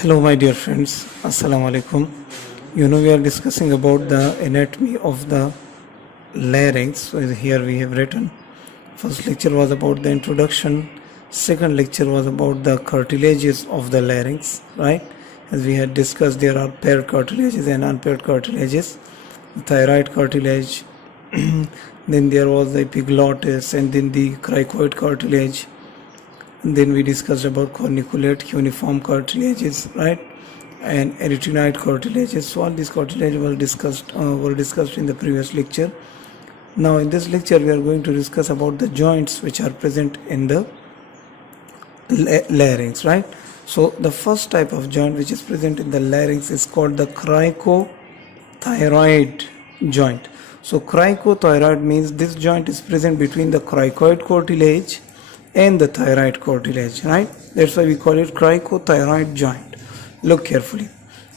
Hello my dear friends, Assalamu alaikum. We are discussing about the anatomy of the larynx. So here we have written, first lecture was about the introduction, second lecture was about the cartilages of the larynx, right? As we had discussed, there are paired cartilages and unpaired cartilages. The thyroid cartilage, then there was the epiglottis, and then the cricoid cartilage. And then we discussed about corniculate cuneiform cartilages, right, and arytenoid cartilages. So all these cartilages were discussed in the previous lecture. Now in this lecture we are going to discuss about the joints which are present in the larynx, right? So the first type of joint which is present in the larynx is called the cricothyroid joint. So cricothyroid means this joint is present between the cricoid cartilage and the thyroid cartilage, right? That's why we call it cricothyroid joint. Look carefully.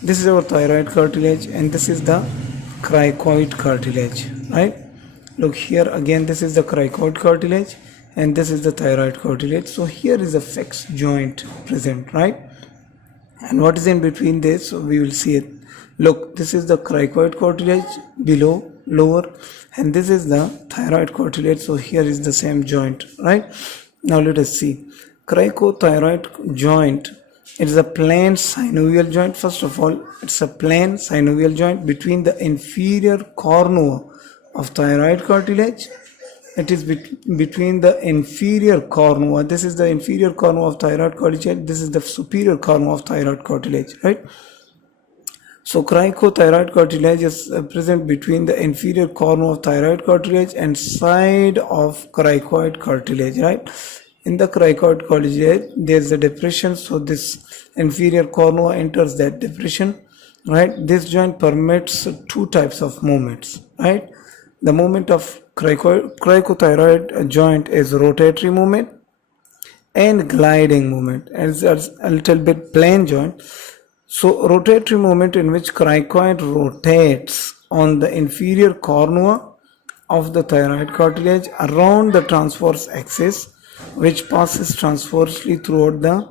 This is our thyroid cartilage and this is the cricoid cartilage, right? Look here again, this is the cricoid cartilage and this is the thyroid cartilage. So here is a fixed joint present, right? And what is in between this? So we will see it. Look, this is the cricoid cartilage below, lower, and this is the thyroid cartilage. So here is the same joint, right? Now let us see. Cricothyroid joint, it is a plain synovial joint. First of all, it's a plain synovial joint between the inferior cornua of thyroid cartilage. It is between the inferior cornua. This is the inferior cornua of thyroid cartilage. This is the superior cornua of thyroid cartilage, right? So cricothyroid cartilage is present between the inferior cornua of thyroid cartilage and side of cricoid cartilage, right? In the cricoid cartilage there is a depression, so this inferior cornua enters that depression, right? This joint permits two types of movements, right? The movement of cricothyroid joint is rotatory movement and gliding movement, as a little bit plain joint. So rotatory movement in which cricoid rotates on the inferior cornua of the thyroid cartilage around the transverse axis, which passes transversely throughout the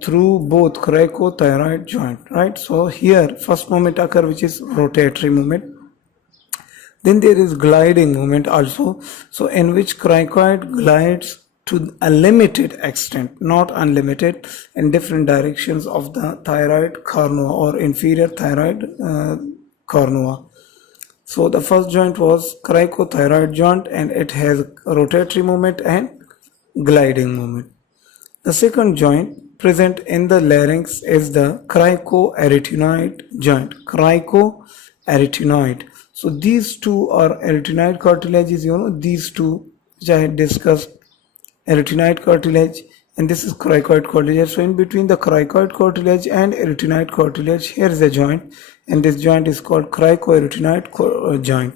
through both cricothyroid joint, right? So here first movement occur, which is rotatory movement. Then there is gliding movement also, so in which cricoid glides to a limited extent, not unlimited, in different directions of the thyroid cornua or inferior thyroid cornua. So the first joint was cricothyroid joint and it has rotatory movement and gliding movement. The second joint present in the larynx is the cricoarytenoid joint. Cricoarytenoid. So these two are arytenoid cartilages, these two which I had discussed, arytenoid cartilage, and this is cricoid cartilage. So in between the cricoid cartilage and arytenoid cartilage, here is a joint, and this joint is called cricoarytenoid joint.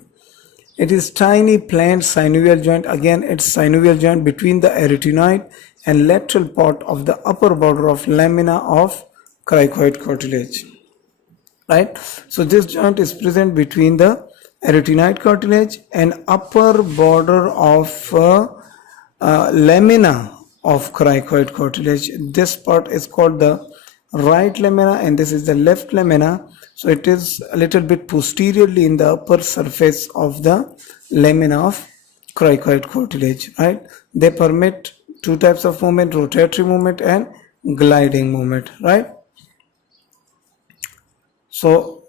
It is tiny plain synovial joint. Again, it's synovial joint between the arytenoid and lateral part of the upper border of lamina of cricoid cartilage, right? So this joint is present between the arytenoid cartilage and upper border of lamina of cricoid cartilage. This part is called the right lamina and this is the left lamina. So it is a little bit posteriorly in the upper surface of the lamina of cricoid cartilage, right? They permit two types of movement, rotatory movement and gliding movement, right? So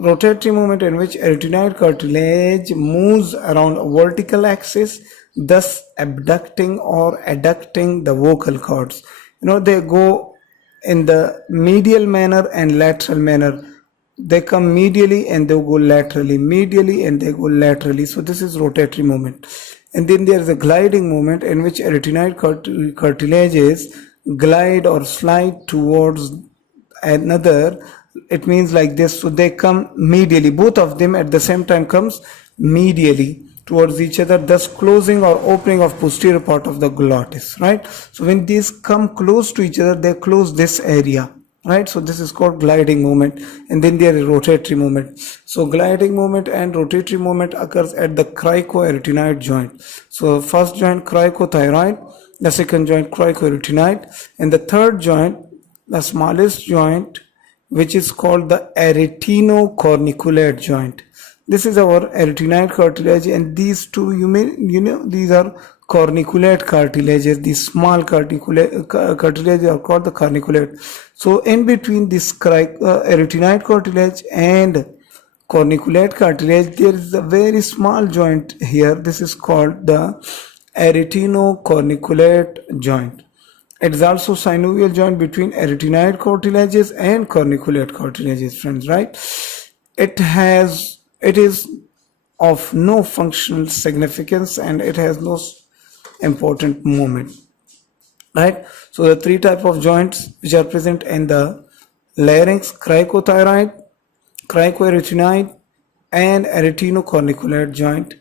rotatory movement in which arytenoid cartilage moves around a vertical axis, thus abducting or adducting the vocal cords. They go in the medial manner and lateral manner. They come medially and they go laterally, medially and they go laterally. So this is rotatory movement. And then there is a gliding movement in which arytenoid cartilages glide or slide towards another. It means like this. So they come medially. Both of them at the same time comes medially towards each other, thus closing or opening of posterior part of the glottis, right? So when these come close to each other, they close this area, right? So this is called gliding movement. And then there is rotatory movement. So gliding movement and rotatory movement occurs at the cricoarytenoid joint. So first joint cricothyroid, the second joint cricoarytenoid, and the third joint the smallest joint, which is called the aretinocorniculate joint. This is our arytenoid cartilage, and these two, these are corniculate cartilages. These small cartilages are called the corniculate. So in between this arytenoid cartilage and corniculate cartilage, there is a very small joint here. This is called the aretinocorniculate joint. It is also synovial joint between arytenoid cartilages and corniculate cartilages, friends, right? It is of no functional significance, and it has no important movement, right? So the three type of joints which are present in the larynx: cricothyroid, cricoarytenoid, and aretinocorniculate joint.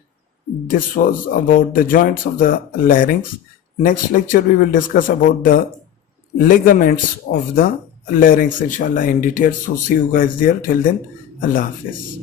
This was about the joints of the larynx. Next lecture we will discuss about the ligaments of the larynx, inshallah, in detail. So see you guys there. Till then, Allah Hafiz.